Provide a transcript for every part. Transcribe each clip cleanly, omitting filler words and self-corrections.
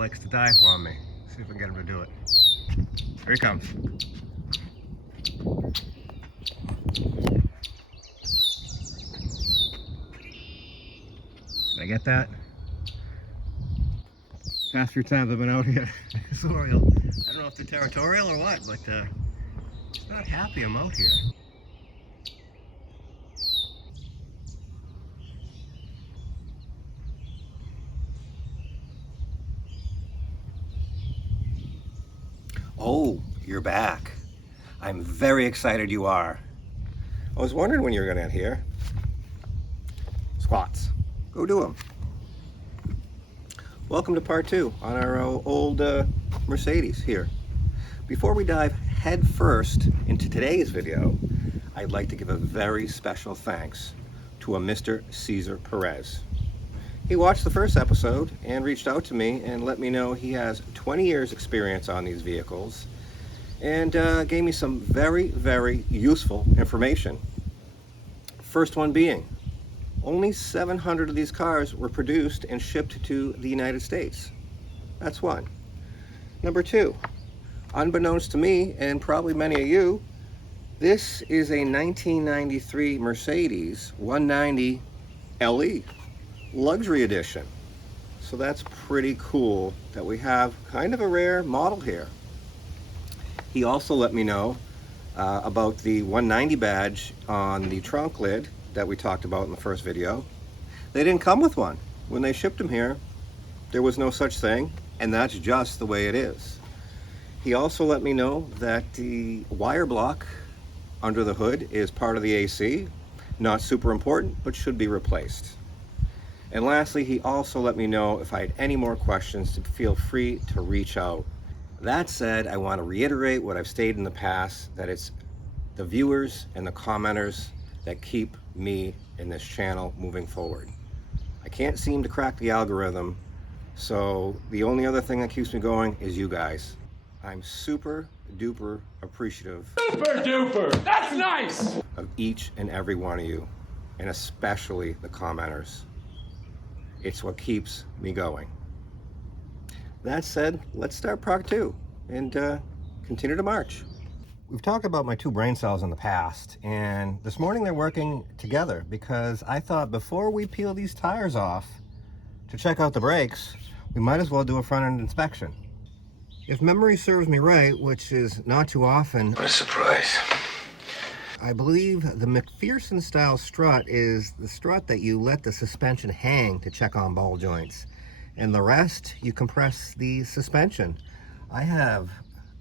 likes to dive on me. See if I can get him to do it. Here he comes. Did I get that? Past few times I've been out here, this oriole, I don't know if they're territorial or what, but it's not happy I'm out here. Oh, you're back. I'm very excited you are. I was wondering when you were gonna get here. Squats. Go do them. Welcome to part 2 on our old Mercedes here. Before we dive head first into today's video, I'd like to give a very special thanks to a Mr. Cesar Perez. He watched the first episode and reached out to me and let me know he has 20 years experience on these vehicles and gave me some very, very useful information. First one being, only 700 of these cars were produced and shipped to the United States. That's one. Number 2, unbeknownst to me and probably many of you, this is a 1993 Mercedes 190 LE. Luxury edition. So that's pretty cool that we have kind of a rare model here. He also let me know about the 190 badge on the trunk lid that we talked about in the first video. They didn't come with one. When they shipped them here, there was no such thing, and that's just the way it is. He also let me know that the wire block under the hood is part of the AC. Not super important, but should be replaced. And lastly, he also let me know if I had any more questions to feel free to reach out. That said, I want to reiterate what I've stated in the past, that it's the viewers and the commenters that keep me in this channel moving forward. I can't seem to crack the algorithm, so the only other thing that keeps me going is you guys. I'm super duper appreciative. Super duper! That's nice! Of each and every one of you, and especially the commenters. It's what keeps me going. That said, let's start part 2 and continue to march. We've talked about my 2 brain cells in the past, and this morning they're working together because I thought before we peel these tires off to check out the brakes, we might as well do a front end inspection. If memory serves me right, which is not too often, What a surprise. I believe the McPherson style strut is the strut that you let the suspension hang to check on ball joints, and the rest you compress the suspension. I have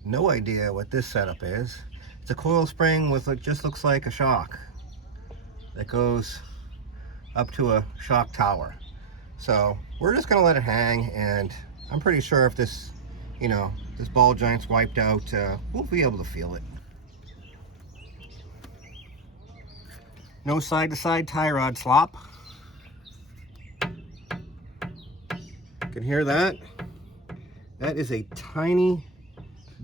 no idea what this setup is. It's a coil spring with what just looks like a shock that goes up to a shock tower. So we're just gonna let it hang, and I'm pretty sure if this, this ball joint's wiped out, we'll be able to feel it. No side-to-side tie rod slop. Can hear that? That is a tiny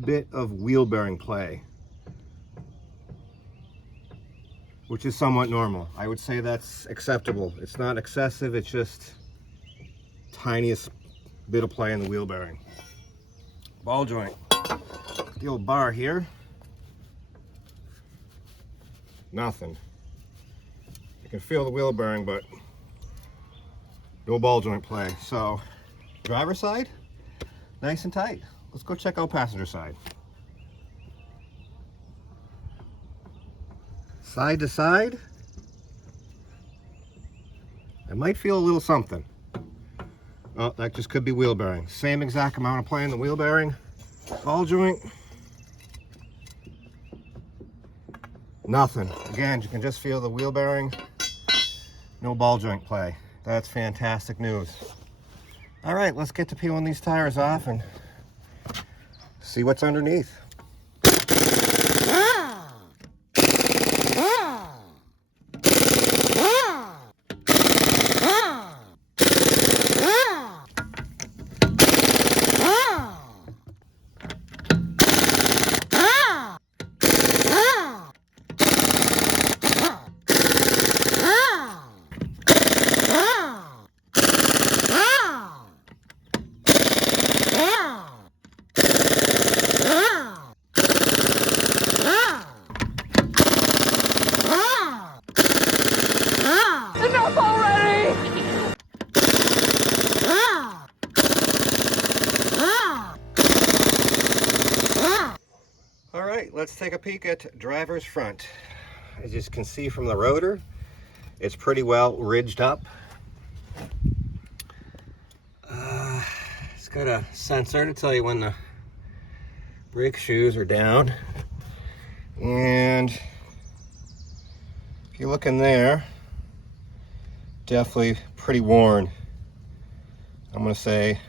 bit of wheel bearing play, which is somewhat normal. I would say that's acceptable. It's not excessive, it's just tiniest bit of play in the wheel bearing. Ball joint. The old bar here. Nothing. You can feel the wheel bearing, but no ball joint play. So, driver's side, nice and tight. Let's go check out passenger side. Side to side, I might feel a little something. Oh, that just could be wheel bearing. Same exact amount of play in the wheel bearing. Ball joint, nothing. Again, you can just feel the wheel bearing. No ball joint play. That's fantastic news. All right, let's get to peeling these tires off and see what's underneath. let's take a peek at driver's front. As you can see from the rotor, it's pretty well ridged up. It's got a sensor to tell you when the brake shoes are down. And if you look in there, definitely pretty worn. I'm going to say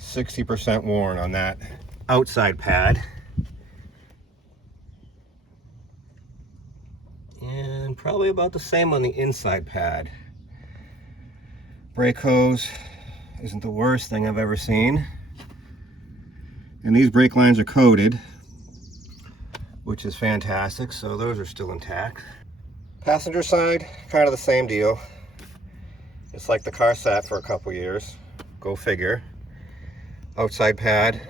60% worn on that outside pad. And probably about the same on the inside pad. Brake hose isn't the worst thing I've ever seen. And these brake lines are coated, which is fantastic, so those are still intact. Passenger side, kind of the same deal. It's like the car sat for a couple years. Go figure. Outside pad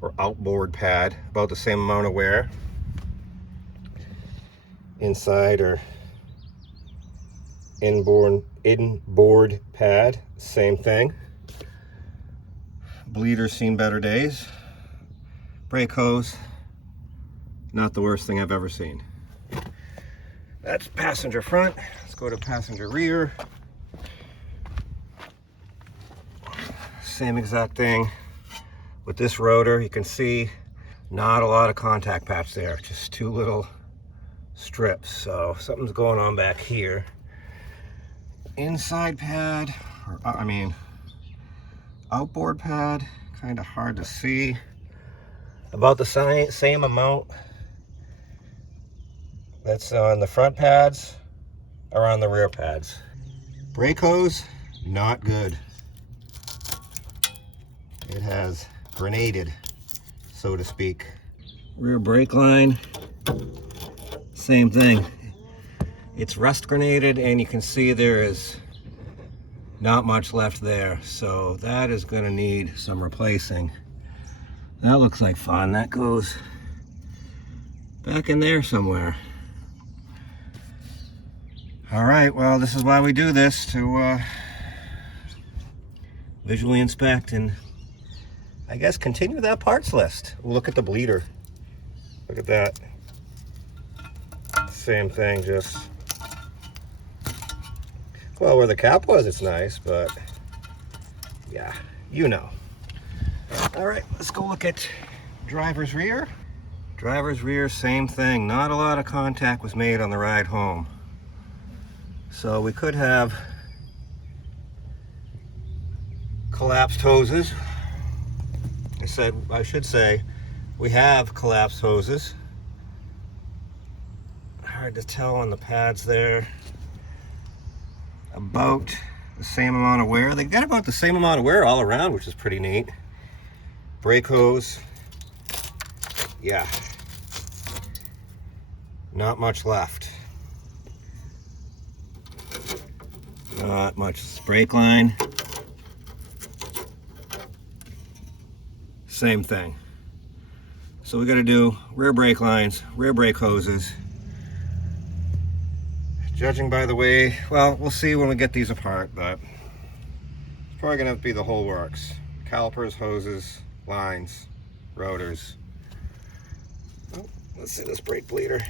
or outboard pad, about the same amount of wear. Inside or inboard pad, same thing. Bleeder's seen better days. Brake hose, not the worst thing I've ever seen. That's passenger front. Let's go to passenger rear. Same exact thing with this rotor. You can see not a lot of contact patch there, just two little strips. So something's going on back here. Inside pad, or I mean outboard pad, kind of hard to see. About the same amount that's on the front pads or on the rear pads. Brake hose, not good. It has grenaded, so to speak. Rear brake line, same thing. It's rust grenaded, and you can see there is not much left there, so that is going to need some replacing. That looks like fun. That goes back in there somewhere. All right, well, this is why we do this, to visually inspect and I guess continue that parts list. Look at the bleeder. Look at that. Same thing, just, well, where the cap was, it's nice, but yeah, you know. All right, let's go look at driver's rear. Driver's rear, same thing. Not a lot of contact was made on the ride home. So we could have collapsed hoses. I should say, we have collapsed hoses. Hard to tell on the pads there. About the same amount of wear. They got about the same amount of wear all around, which is pretty neat. Brake hose, yeah, not much left. Not much brake line. Same thing. So we got to do rear brake lines, rear brake hoses. Judging by the way, well, we'll see when we get these apart, but it's probably gonna have to be the whole works. Calipers, hoses, lines, rotors. Oh, let's see this brake bleeder.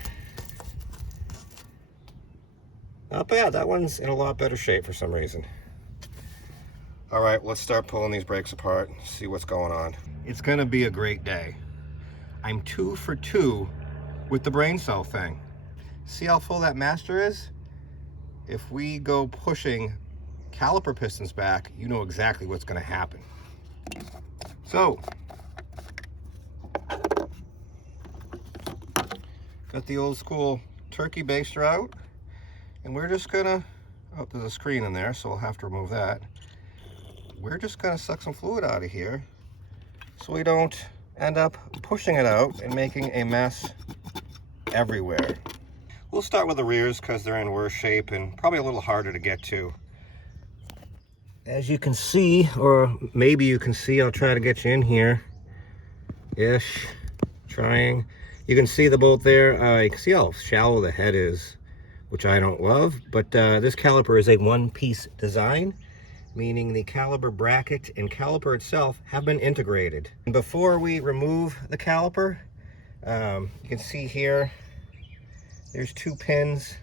Not bad, that one's in a lot better shape for some reason. All right, let's start pulling these brakes apart, see what's going on. It's gonna be a great day. I'm 2 for 2 with the brain cell thing. See how full that master is? If we go pushing caliper pistons back, you know exactly what's gonna happen. So, got the old school turkey baster out, and we're just gonna, oh, there's a screen in there, so we'll have to remove that. We're just gonna suck some fluid out of here so we don't end up pushing it out and making a mess everywhere. We'll start with the rears because they're in worse shape and probably a little harder to get to. As you can see, or maybe you can see, I'll try to get you in here ish, trying. You can see the bolt there. You can see how shallow the head is, which I don't love, but this caliper is a one-piece design, meaning the caliper bracket and caliper itself have been integrated. And before we remove the caliper, You can see here, there's 2 pins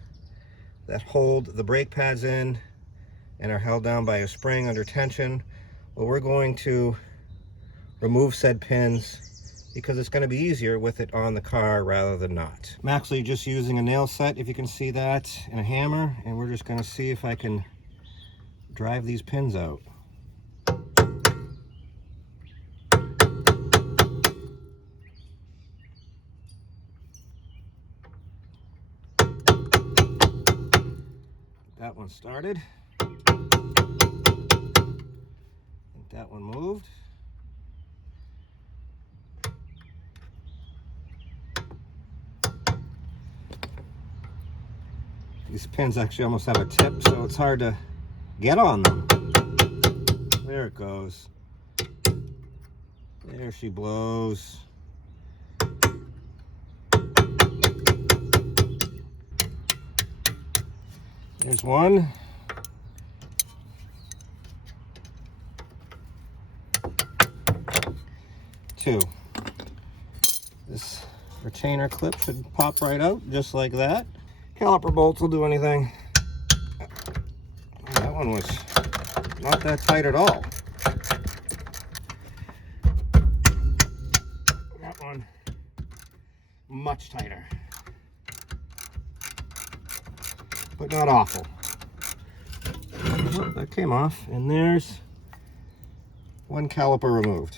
that hold the brake pads in and are held down by a spring under tension. Well, we're going to remove said pins because it's going to be easier with it on the car rather than not. I'm actually just using a nail set, if you can see that, and a hammer, and we're just going to see if I can drive these pins out. That one started. That one moved. These pins actually almost have a tip, so it's hard to get on them. There it goes. There she blows. There's one. Two. This retainer clip should pop right out, just like that. Caliper bolts will do anything. That one was not that tight at all. That one, much tighter. But not awful. Oh, that came off, and there's one caliper removed.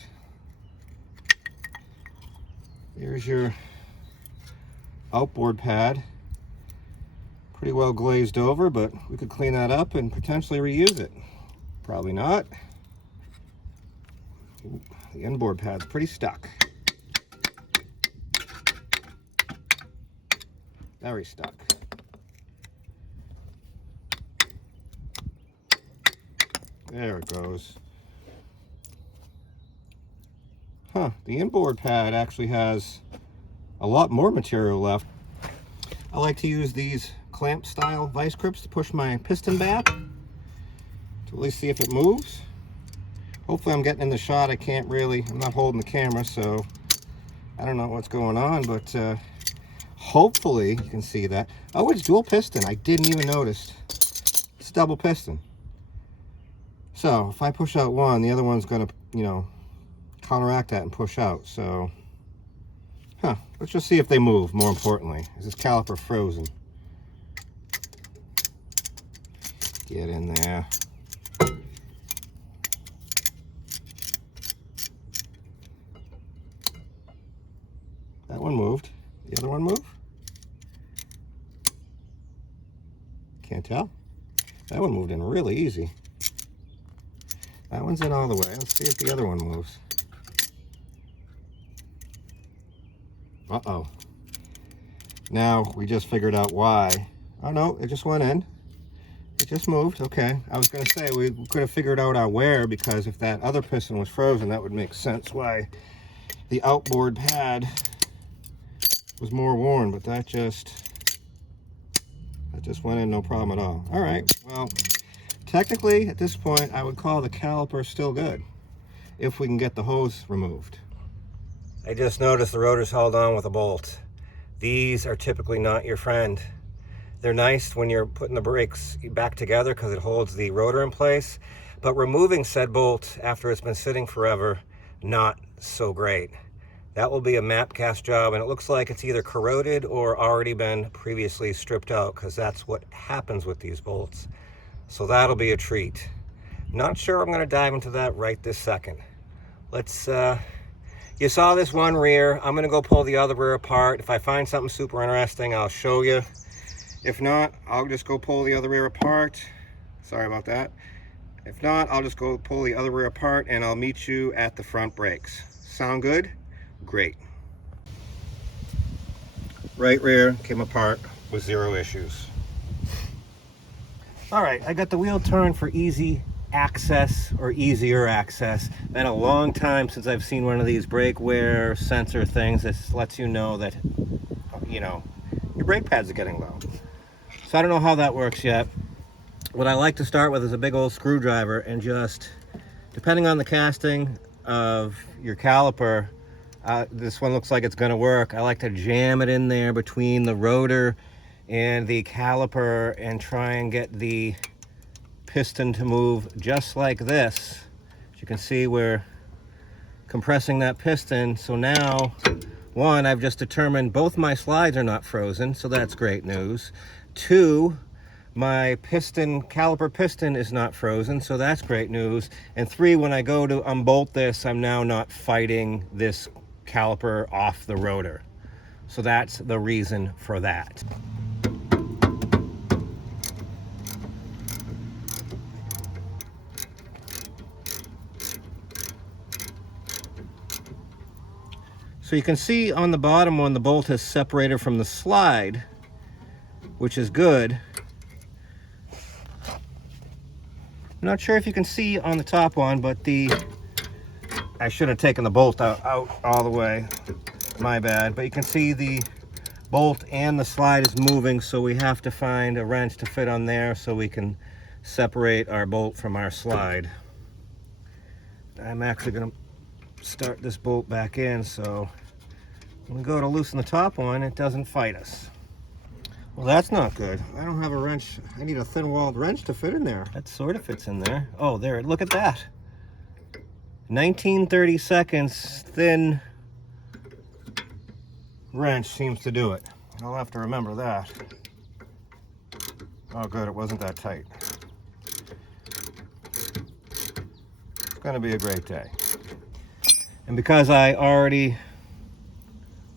Here's your outboard pad. Pretty well glazed over, but we could clean that up and potentially reuse it. Probably not. Ooh, the inboard pad's pretty stuck. Very stuck. There it goes. Huh, the inboard pad actually has a lot more material left. I like to use these clamp style vice grips to push my piston back to at least see if it moves. Hopefully I'm getting in the shot. I'm not holding the camera, so I don't know what's going on, but hopefully you can see that. Oh, it's dual piston. I didn't even notice. It's double piston. So if I push out one, the other one's gonna, counteract that and push out. So, let's just see if they move, more importantly. Is this caliper frozen? Get in there. That one moved. The other one moved? Can't tell. That one moved in really easy. That one's in all the way. Let's see if the other one moves. Uh-oh. Now we just figured out why. Oh no, it just went in. It just moved. Okay. I was going to say we could have figured out our wear, because if that other piston was frozen, that would make sense why the outboard pad was more worn, but that just went in no problem at all. All right. Well, technically at this point I would call the caliper still good if we can get the hose removed. I just noticed the rotor's held on with a bolt. These are typically not your friend. They're nice when you're putting the brakes back together because it holds the rotor in place, but removing said bolt after it's been sitting forever, not so great. That will be a map cast job, and it looks like it's either corroded or already been previously stripped out, because that's what happens with these bolts. So that'll be a treat. Not sure I'm going to dive into that right this second. Let's, you saw this one rear. I'm going to go pull the other rear apart. If I find something super interesting, I'll show you. If not, I'll just go pull the other rear apart. Sorry about that. If not, I'll just go pull the other rear apart, and I'll meet you at the front brakes. Sound good? Great. Right rear came apart with 0 issues. All right, I got the wheel turned for easy access, or easier access. Been a long time since I've seen one of these brake wear sensor things that lets you know that, your brake pads are getting low. So I don't know how that works yet. What I like to start with is a big old screwdriver, and just, depending on the casting of your caliper, This one looks like it's going to work. I like to jam it in there between the rotor and the caliper and try and get the piston to move just like this. As you can see, we're compressing that piston. So now, one, I've just determined both my slides are not frozen, so that's great news. Two, my caliper piston is not frozen, so that's great news. And three, when I go to unbolt this, I'm now not fighting this caliper off the rotor. So that's the reason for that. So you can see on the bottom one, the bolt has separated from the slide, which is good. I'm not sure if you can see on the top one, but I should have taken the bolt out all the way. My bad. But you can see the bolt and the slide is moving, so we have to find a wrench to fit on there so we can separate our bolt from our slide. I'm actually going to start this bolt back in, so when we go to loosen the top one, it doesn't fight us. Well, that's not good. I don't have a wrench. I need a thin-walled wrench to fit in there. That sort of fits in there. Oh, there, look at that. 19/32 thin wrench seems to do it. I'll have to remember that. Oh, good, it wasn't that tight. It's gonna be a great day. And because I already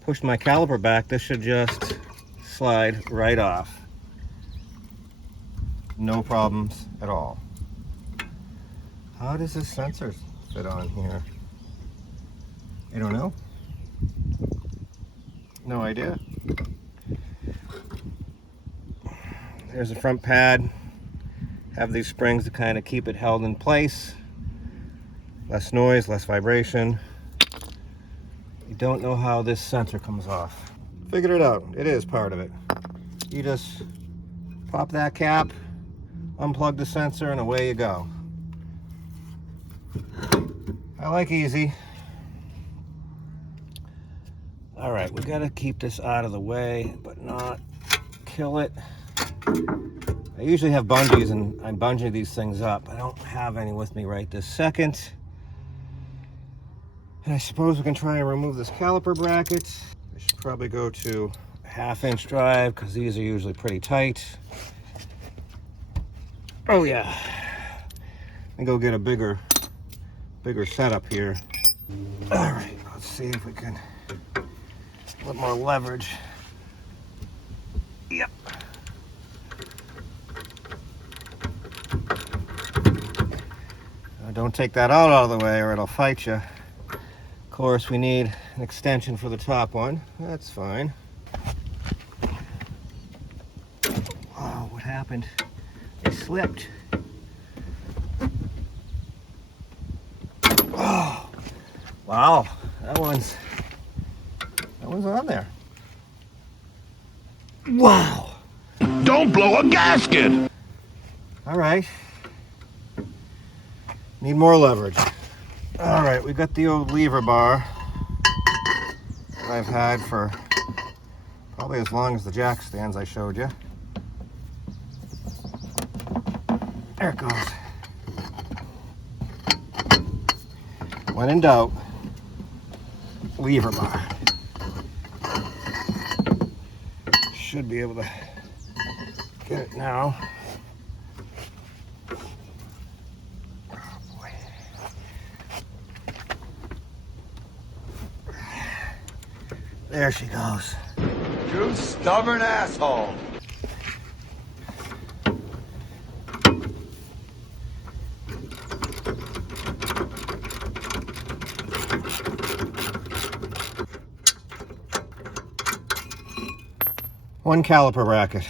pushed my caliper back, this should just slide right off. No problems at all. How does this sensor fit on here? I don't know. No idea. There's a front pad. Have these springs to kind of keep it held in place. Less noise, less vibration. You don't know how this sensor comes off. Figured it out. It is part of it. You just pop that cap, unplug the sensor, and away you go. I like easy. All right, we gotta keep this out of the way, but not kill it. I usually have bungees, and I bungee these things up. I don't have any with me right this second. And I suppose we can try and remove this caliper bracket. I should probably go to 1/2-inch drive because these are usually pretty tight. Oh yeah. And go get a bigger setup here. All right, let's see if we can a little more leverage. Yep. Don't take that out of the way or it'll fight you. Of course, we need an extension for the top one. That's fine. Oh, what happened? It slipped. Oh, wow. That one's on there. Wow. Don't blow a gasket! All right. Need more leverage. All right, we got the old lever bar that I've had for probably as long as the jack stands I showed you. There it goes. When in doubt, lever bar. Should be able to get it now. There she goes. You stubborn asshole! One caliper bracket.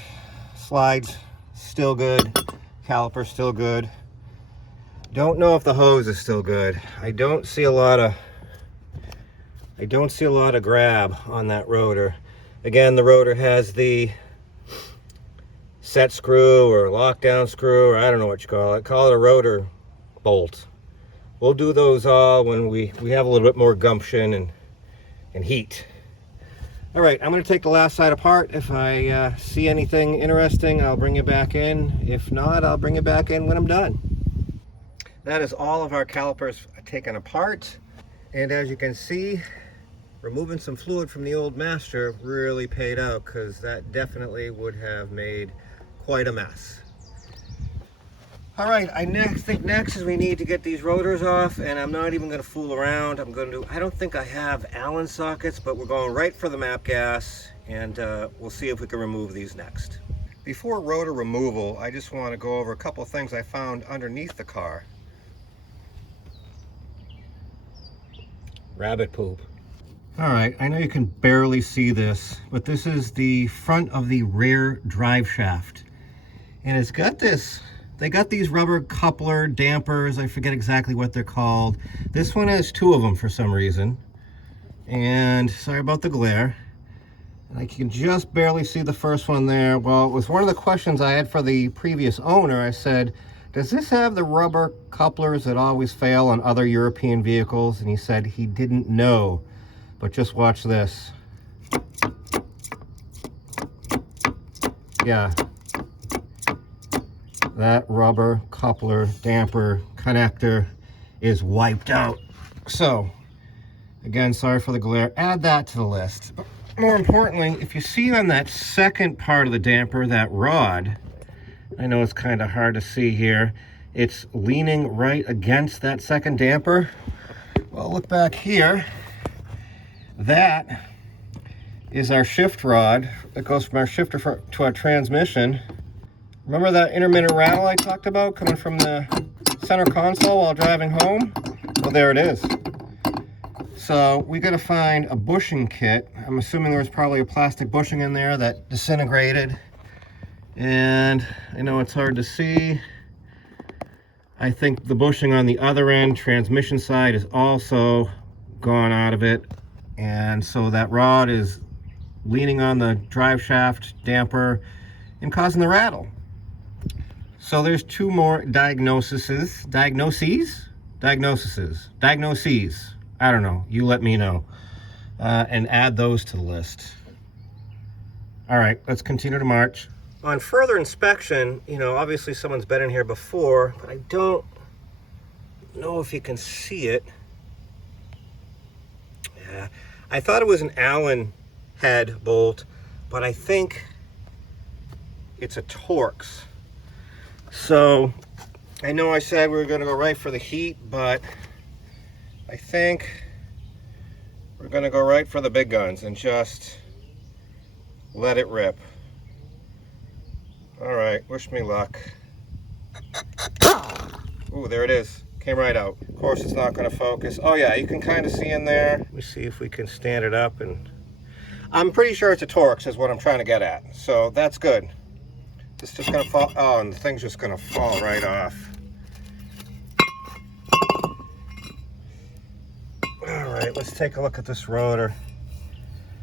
Slides still good. Caliper still good. Don't know if the hose is still good. I don't see a lot of grab on that rotor. Again, the rotor has the set screw or lockdown screw, or I don't know what you call it. Call it a rotor bolt. We'll do those all when we have a little bit more gumption and and heat. All right, I'm going to take the last side apart. If I see anything interesting, I'll bring it back in. If not, I'll bring it back in when I'm done. That is all of our calipers taken apart. And as you can see, removing some fluid from the old master really paid out, because that definitely would have made quite a mess. All right, I think next is we need to get these rotors off, and I'm not even going to fool around. I don't think I have Allen sockets, but we're going right for the map gas, and we'll see if we can remove these next. Before rotor removal, I just want to go over a couple things I found underneath the car. Rabbit poop. All right, I know you can barely see this, but this is the front of the rear drive shaft. And it's got this, they got these rubber coupler dampers, I forget exactly what they're called. This one has two of them for some reason. And sorry about the glare. I can just barely see the first one there. Well, it was one of the questions I had for the previous owner. I said, does this have the rubber couplers that always fail on other European vehicles? And he said he didn't know, but just watch this. Yeah. That rubber coupler damper connector is wiped out. So, again, sorry for the glare. Add that to the list. But more importantly, if you see on that second part of the damper, that rod, I know it's kind of hard to see here, it's leaning right against that second damper. Well, look back here. That is our shift rod that goes from our shifter to our transmission. Remember that intermittent rattle I talked about coming from the center console while driving home? Well, there it is. So we got to find a bushing kit. I'm assuming there was probably a plastic bushing in there that disintegrated. And I know it's hard to see. I think the bushing on the other end, transmission side, is also gone out of it. And so that rod is leaning on the drive shaft damper and causing the rattle. So there's two more diagnoses. I don't know, you let me know. And add those to the list. All right, let's continue to march. On further inspection, you know, obviously someone's been in here before, but I don't know if you can see it. Yeah, I thought it was an Allen head bolt, but I think it's a Torx. So I know I said we were going to go right for the heat, but I think we're going to go right for the big guns and just let it rip. All right, wish me luck. Ooh, there it is. Came right out. Of course, it's not going to focus. Oh yeah, you can kind of see in there. Let me see if we can stand it up, and I'm pretty sure it's a Torx is what I'm trying to get at. So that's good. It's just going to fall. Oh, and the thing's just going to fall right off. All right, let's take a look at this rotor.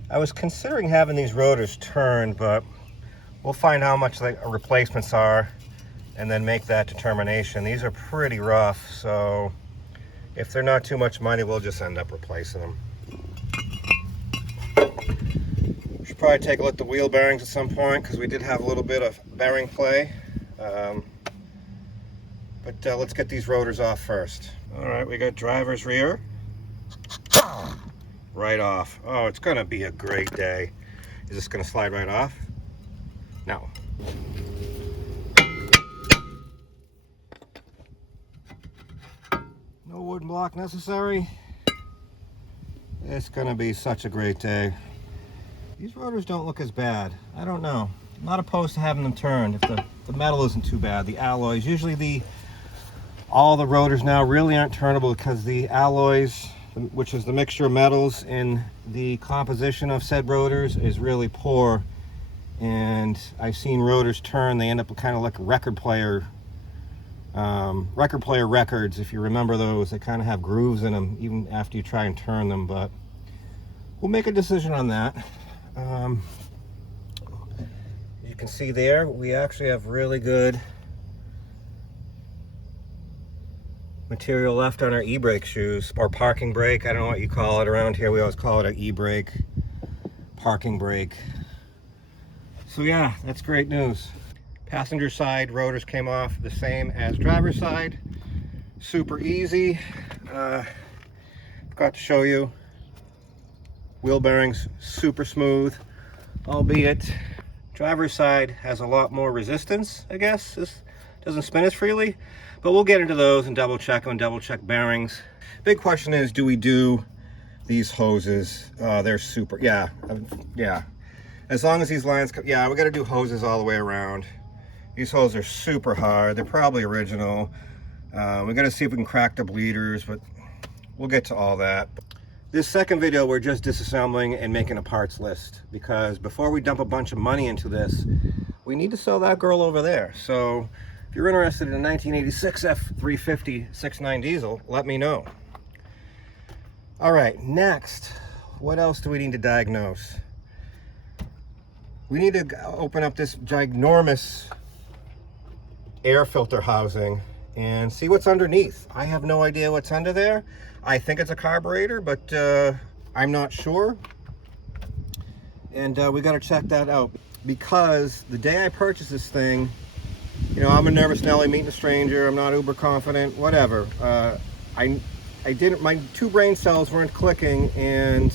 I was considering having these rotors turned, but we'll find how much the replacements are and then make that determination. These are pretty rough, so if they're not too much money, we'll just end up replacing them. Should probably take a look at the wheel bearings at some point, because we did have a little bit of bearing play. But let's get these rotors off first. All right, we got driver's rear. Right off. Oh, it's gonna be a great day. Is this gonna slide right off? No. No wooden block necessary. It's gonna be such a great day. These rotors don't look as bad. I don't know. I'm not opposed to having them turned if the metal isn't too bad. The alloys, usually all the rotors now really aren't turnable because the alloys, which is the mixture of metals in the composition of said rotors, is really poor. And I've seen rotors turn, they end up kind of like record player records, if you remember those. They kind of have grooves in them even after you try and turn them, but we'll make a decision on that. You can see there, we actually have really good material left on our e-brake shoes, or parking brake. I don't know what you call it around here. We always call it an e-brake, parking brake. So yeah, that's great news. Passenger side rotors came off the same as driver's side. Super easy. Forgot to show you. Wheel bearings super smooth, albeit driver's side has a lot more resistance, I guess. This doesn't spin as freely, but we'll get into those and double check them, double check bearings. Big question is, do we do these hoses? They're super, yeah. As long as these lines, yeah, we got to do hoses all the way around. These hoses are super hard. They're probably original. We got to see if we can crack the bleeders, but we'll get to all that. This second video, we're just disassembling and making a parts list, because before we dump a bunch of money into this, we need to sell that girl over there. So if you're interested in a 1986 F350 6.9 diesel, let me know. All right, next, what else do we need to diagnose? We need to open up this ginormous air filter housing and see what's underneath. I have no idea what's under there. I think it's a carburetor, but I'm not sure. And we got to check that out, because the day I purchased this thing, you know, I'm a nervous Nelly meeting a stranger. I'm not uber confident, whatever. I didn't, my two brain cells weren't clicking, and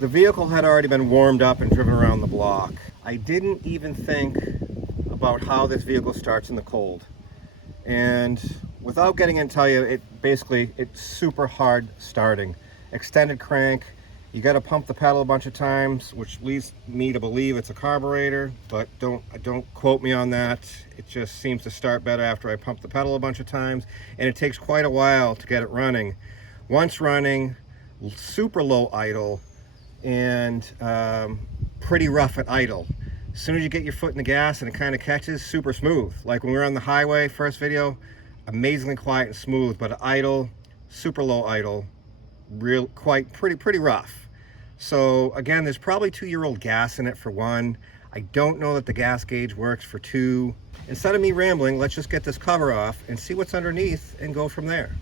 the vehicle had already been warmed up and driven around the block. I didn't even think about how this vehicle starts in the cold. And without getting into tell you, it's super hard starting. Extended crank, you got to pump the pedal a bunch of times, which leads me to believe it's a carburetor, but don't quote me on that. It just seems to start better after I pump the pedal a bunch of times, and it takes quite a while to get it running. Once running, super low idle, and pretty rough at idle. As soon as you get your foot in the gas and it kind of catches, super smooth. Like when we were on the highway, first video, amazingly quiet and smooth, but idle, super low idle, pretty rough. So again, there's probably 2-year-old gas in it for one. I don't know that the gas gauge works for two. Instead of me rambling, let's just get this cover off and see what's underneath and go from there.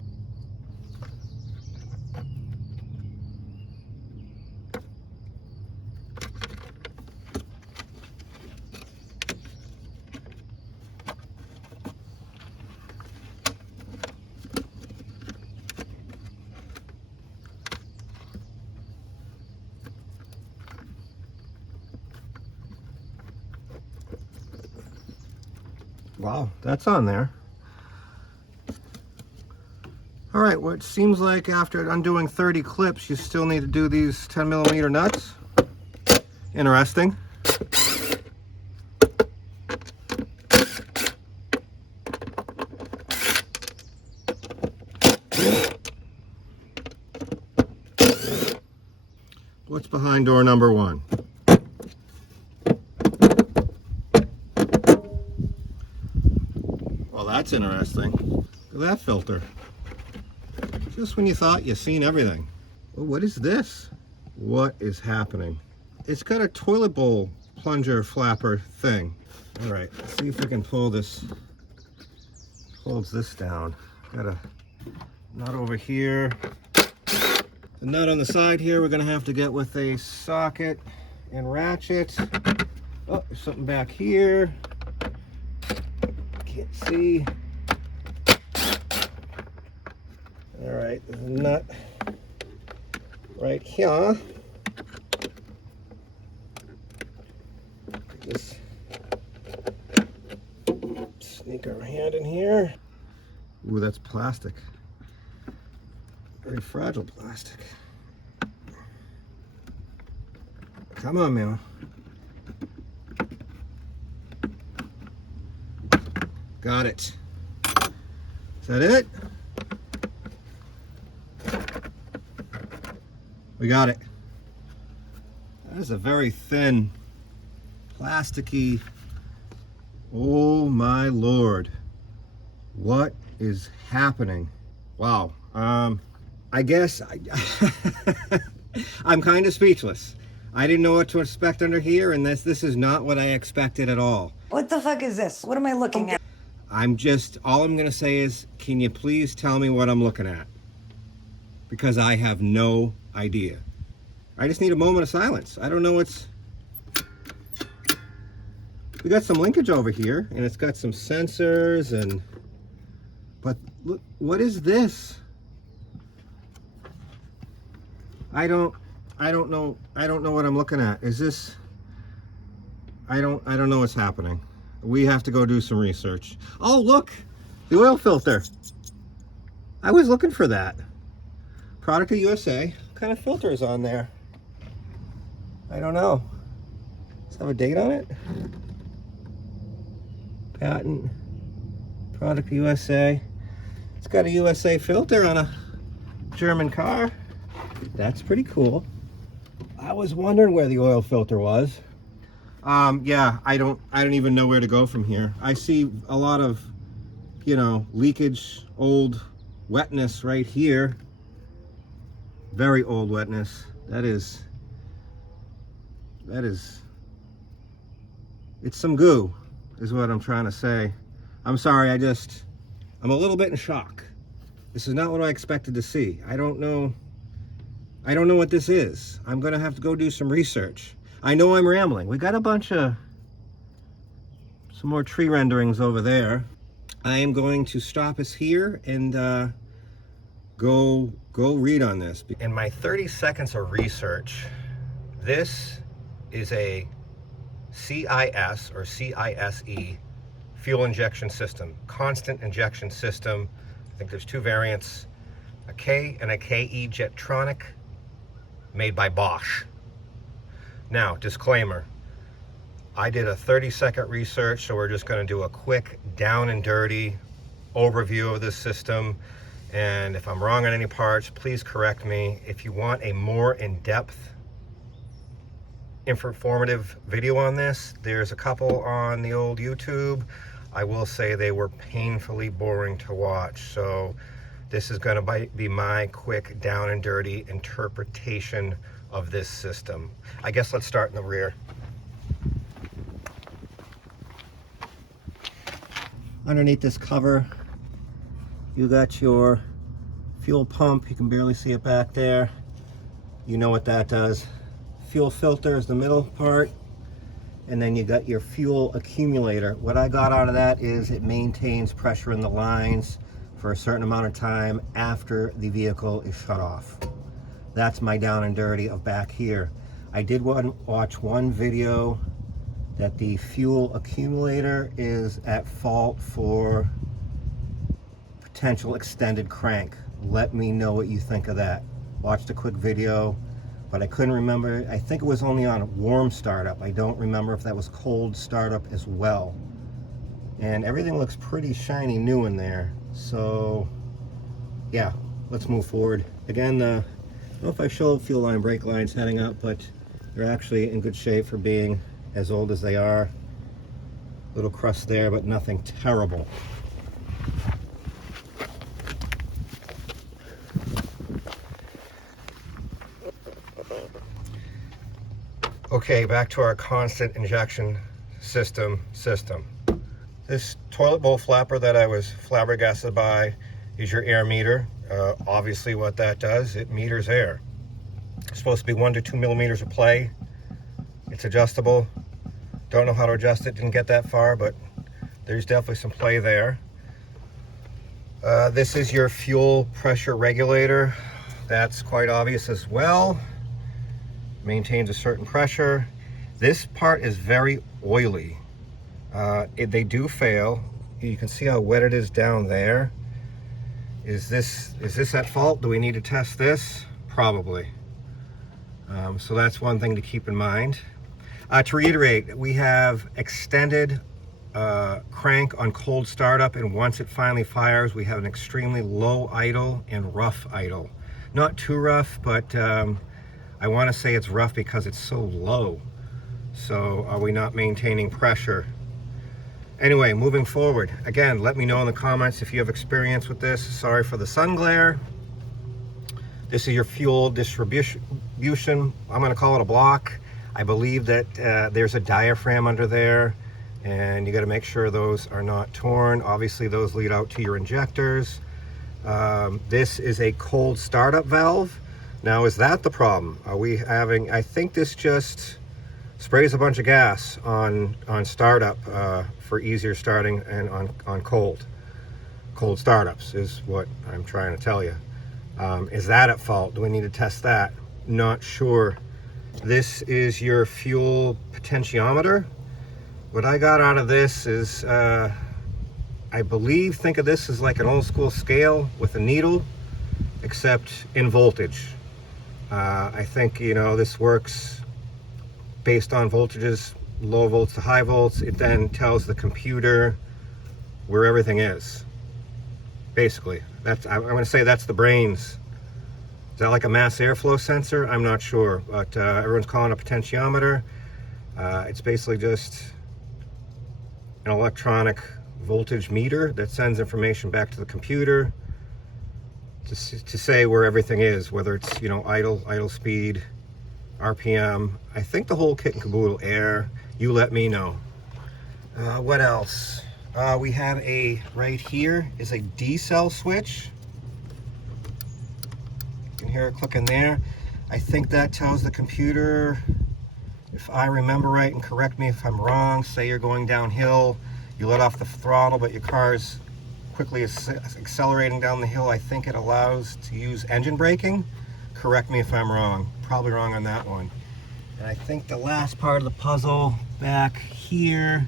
Wow, that's on there. All right, well, it seems like after undoing 30 clips, you still need to do these 10mm nuts. Interesting. What's behind door number 1? Well, that's interesting. Look at that filter. Just when you thought you'd seen everything. Well, what is this? What is happening? It's got a toilet bowl plunger flapper thing. All right, let's see if we can pull this, holds this down. Got a nut over here. The nut on the side here, we're gonna have to get with a socket and ratchet. Oh, there's something back here. Can't see. All right, there's a nut right here. Just sneak our hand in here. Ooh, that's plastic. Very fragile plastic. Come on, man. Got it. Is that it? We got it. That is a very thin, plasticky. Oh my Lord. What is happening? Wow. I guess I'm kind of speechless. I didn't know what to expect under here, and this is not what I expected at all. What the fuck is this? What am I looking at? all I'm gonna say is, can you please tell me what I'm looking at? Because I have no idea. I just need a moment of silence. I don't know what's... We got some linkage over here, and it's got some sensors and... But look, what is this? I don't know what I'm looking at. Is this... I don't know what's happening. We have to go do some research. Oh, look! The oil filter. I was looking for that. Product of USA. What kind of filter is on there? I don't know. Does it have a date on it? Patent. Product of USA. It's got a USA filter on a German car. That's pretty cool. I was wondering where the oil filter was. Yeah, I don't even know where to go from here. I see a lot of, you know, leakage, old wetness right here. Very old wetness. That is, it's some goo, is what I'm trying to say. I'm sorry, I'm a little bit in shock. This is not what I expected to see. I don't know what this is. I'm gonna have to go do some research. I know I'm rambling. We got a bunch of, some more tree renderings over there. I am going to stop us here and go read on this. In my 30 seconds of research, this is a CIS or CISE fuel injection system, constant injection system. I think there's two variants, a K and a KE Jetronic, made by Bosch. Now, disclaimer, I did a 30-second research, so we're just going to do a quick down and dirty overview of this system. And if I'm wrong on any parts, please correct me. If you want a more in-depth, informative video on this, there's a couple on the old YouTube. I will say they were painfully boring to watch. So this is going to be my quick down and dirty interpretation of this system. I guess let's start in the rear. Underneath this cover, you got your fuel pump. You can barely see it back there. You know what that does. Fuel filter is the middle part, and then you got your fuel accumulator. What I got out of that is it maintains pressure in the lines for a certain amount of time after the vehicle is shut off. That's my down and dirty of back here. I did watch one video that the fuel accumulator is at fault for potential extended crank. Let me know what you think of that. Watched a quick video, but I couldn't remember. I think it was only on warm startup. I don't remember if that was cold startup as well. And everything looks pretty shiny new in there. So yeah, let's move forward. Again, I don't know if I showed fuel line brake lines heading up, but they're actually in good shape for being as old as they are. Little crust there, but nothing terrible. Okay, back to our constant injection system. This toilet bowl flapper that I was flabbergasted by is your air meter. Obviously what that does, it meters air. It's supposed to be 1 to 2 millimeters of play. It's adjustable. Don't know how to adjust it, didn't get that far, but there's definitely some play there. This is your fuel pressure regulator. That's quite obvious as well. Maintains a certain pressure. This part is very oily. They do fail. You can see how wet it is down there. Is this at fault? Do we need to test this? Probably. So that's one thing to keep in mind. To reiterate, we have extended crank on cold startup, and once it finally fires, we have an extremely low idle and rough idle. Not too rough, but I want to say it's rough because it's so low. So are we not maintaining pressure? Anyway, moving forward. Again, let me know in the comments if you have experience with this. Sorry for the sun glare. This is your fuel distribution. I'm going to call it a block. I believe that there's a diaphragm under there and you got to make sure those are not torn. Obviously those lead out to your injectors. This is a cold startup valve. Now, is that the problem? Are we having, I think this just sprays a bunch of gas on startup for easier starting, and on cold startups is what I'm trying to tell you. Is that at fault? Do we need to test that? Not sure. This is your fuel potentiometer. What I got out of this is, I believe, think of this as like an old school scale with a needle, except in voltage. I think, you know, this works based on voltages, low volts to high volts. It then tells the computer where everything is. Basically, I'm going to say that's the brains. Is that like a mass airflow sensor? I'm not sure, but everyone's calling it a potentiometer. It's basically just an electronic voltage meter that sends information back to the computer to say where everything is, whether it's, you know, idle speed, RPM. I think the whole kit and caboodle. Air, you let me know. What else? We have right here is a D-cell switch. You can hear it clicking there. I think that tells the computer, if I remember right, and correct me if I'm wrong, say you're going downhill, you let off the throttle, but your car's quickly accelerating down the hill. I think it allows to use engine braking. Correct me if I'm wrong. Probably wrong on that one. And I think the last part of the puzzle back here,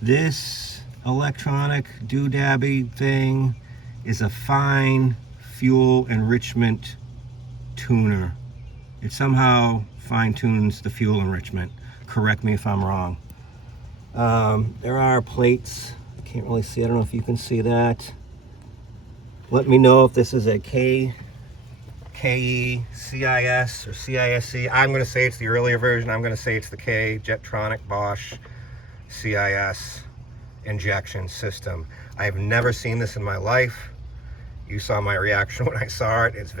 this electronic doodabby thing is a fine fuel enrichment tuner. It somehow fine tunes the fuel enrichment. Correct me if I'm wrong. There are plates. I can't really see. I don't know if you can see that. Let me know if this is a KE, CIS, or CISC. I'm going to say it's the earlier version. I'm going to say it's the K, Jetronic Bosch CIS injection system. I have never seen this in my life. You saw my reaction when I saw it. It's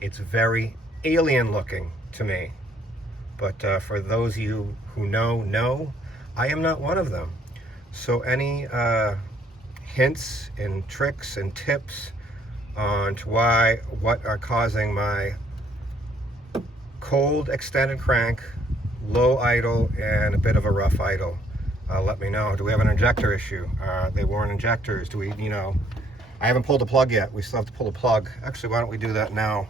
it's very alien looking to me. But for those of you who know, I am not one of them. So any hints and tricks and tips on to what are causing my cold extended crank, low idle, and a bit of a rough idle, let me know. Do we have an injector issue? They weren't injectors. Do we, you know, I haven't pulled the plug yet. We still have to pull the plug. Actually, why don't we do that now?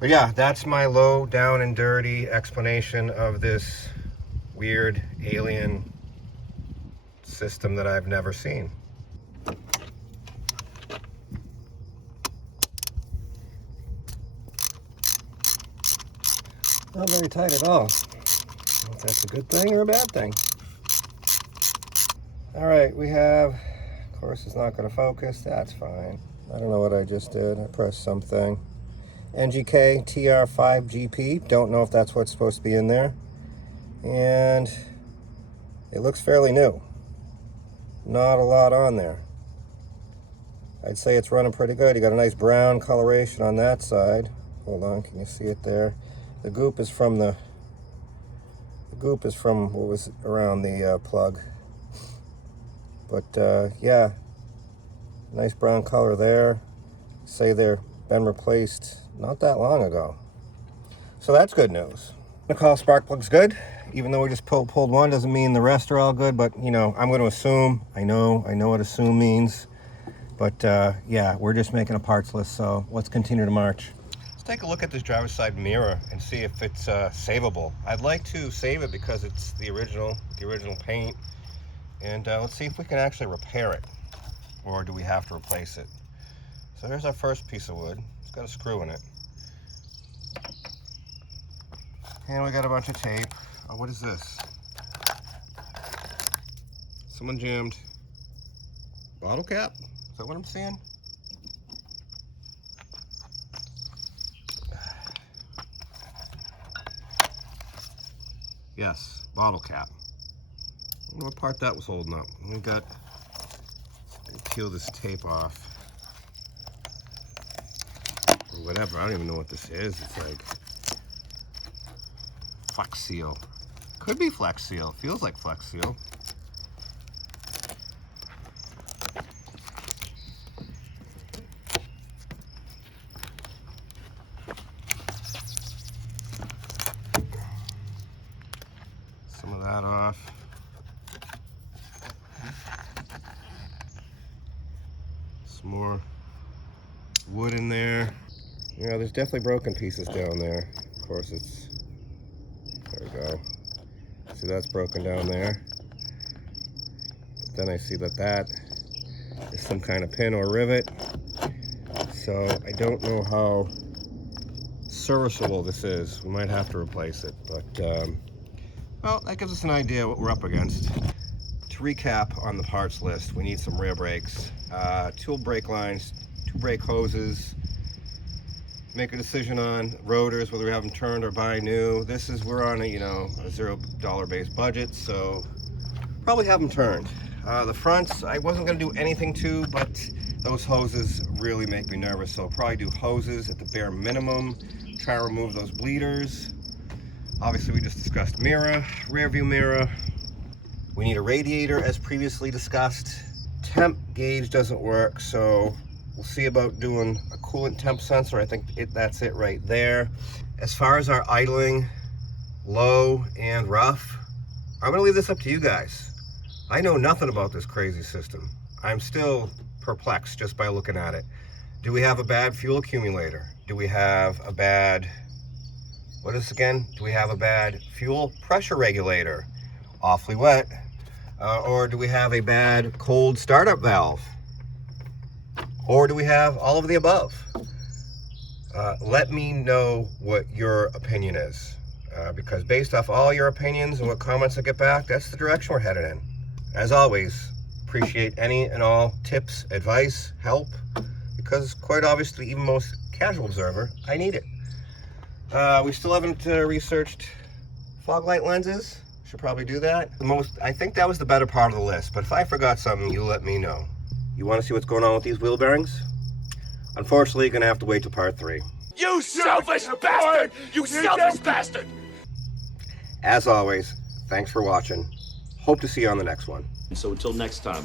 But yeah, that's my low, down and dirty explanation of this weird alien system that I've never seen. Not very tight at all. If that's a good thing or a bad thing. All right, we have, of course it's not going to focus. That's fine. I don't know what I just did. I pressed something. NGK TR5GP. Don't know if that's what's supposed to be in there. And it looks fairly new. Not a lot on there. I'd say it's running pretty good. You got a nice brown coloration on that side. Hold on, can you see it there? The goop is from what was around the plug. But yeah, nice brown color there. Say they're been replaced not that long ago. So that's good news. The call spark plug's good. Even though we just pulled one, doesn't mean the rest are all good, but you know, I'm going to assume. I know what assume means. But yeah, we're just making a parts list, so let's continue to march. Let's take a look at this driver's side mirror and see if it's savable. I'd like to save it because it's the original paint. And let's see if we can actually repair it, or do we have to replace it? So here's our first piece of wood. It's got a screw in it. And we got a bunch of tape. Oh, what is this? Someone jammed bottle cap? Is that what I'm seeing? Yes, bottle cap. I don't know what part that was holding up. We got, peel this tape off. Or whatever, I don't even know what this is. It's like Fox seal. Could be Flex Seal. Feels like Flex Seal. Some of that off. Some more wood in there. Yeah, there's definitely broken pieces down there. Of course, there we go. See, that's broken down there. But then I see that is some kind of pin or rivet. So I don't know how serviceable this is. We might have to replace it, but well, that gives us an idea what we're up against. To recap on the parts list, we need some rear brakes, 2 brake lines, 2 brake hoses, make a decision on rotors, whether we have them turned or buy new. We're on a $0 base budget, so probably have them turned. The fronts, I wasn't gonna do anything to, but those hoses really make me nervous, so I'll probably do hoses at the bare minimum, try to remove those bleeders. Obviously, we just discussed mirror, rear view mirror. We need a radiator, as previously discussed. Temp gauge doesn't work, so we'll see about doing a coolant temp sensor. I think that's it right there. As far as our idling, low and rough, I'm gonna leave this up to you guys. I know nothing about this crazy system. I'm still perplexed just by looking at it. Do we have a bad fuel accumulator? Do we have a bad, what is this again? Do we have a bad fuel pressure regulator? Awfully wet. Or do we have a bad cold startup valve? Or do we have all of the above? Let me know what your opinion is. Because based off all your opinions and what comments I get back, that's the direction we're headed in. As always, appreciate any and all tips, advice, help, because quite obviously, even most casual observer, I need it. We still haven't researched fog light lenses. Should probably do that. I think that was the better part of the list, but if I forgot something, you let me know. You want to see what's going on with these wheel bearings? Unfortunately, you're gonna have to wait till part 3. You selfish bastard! You selfish bastard! As always, thanks for watching. Hope to see you on the next one. So until next time.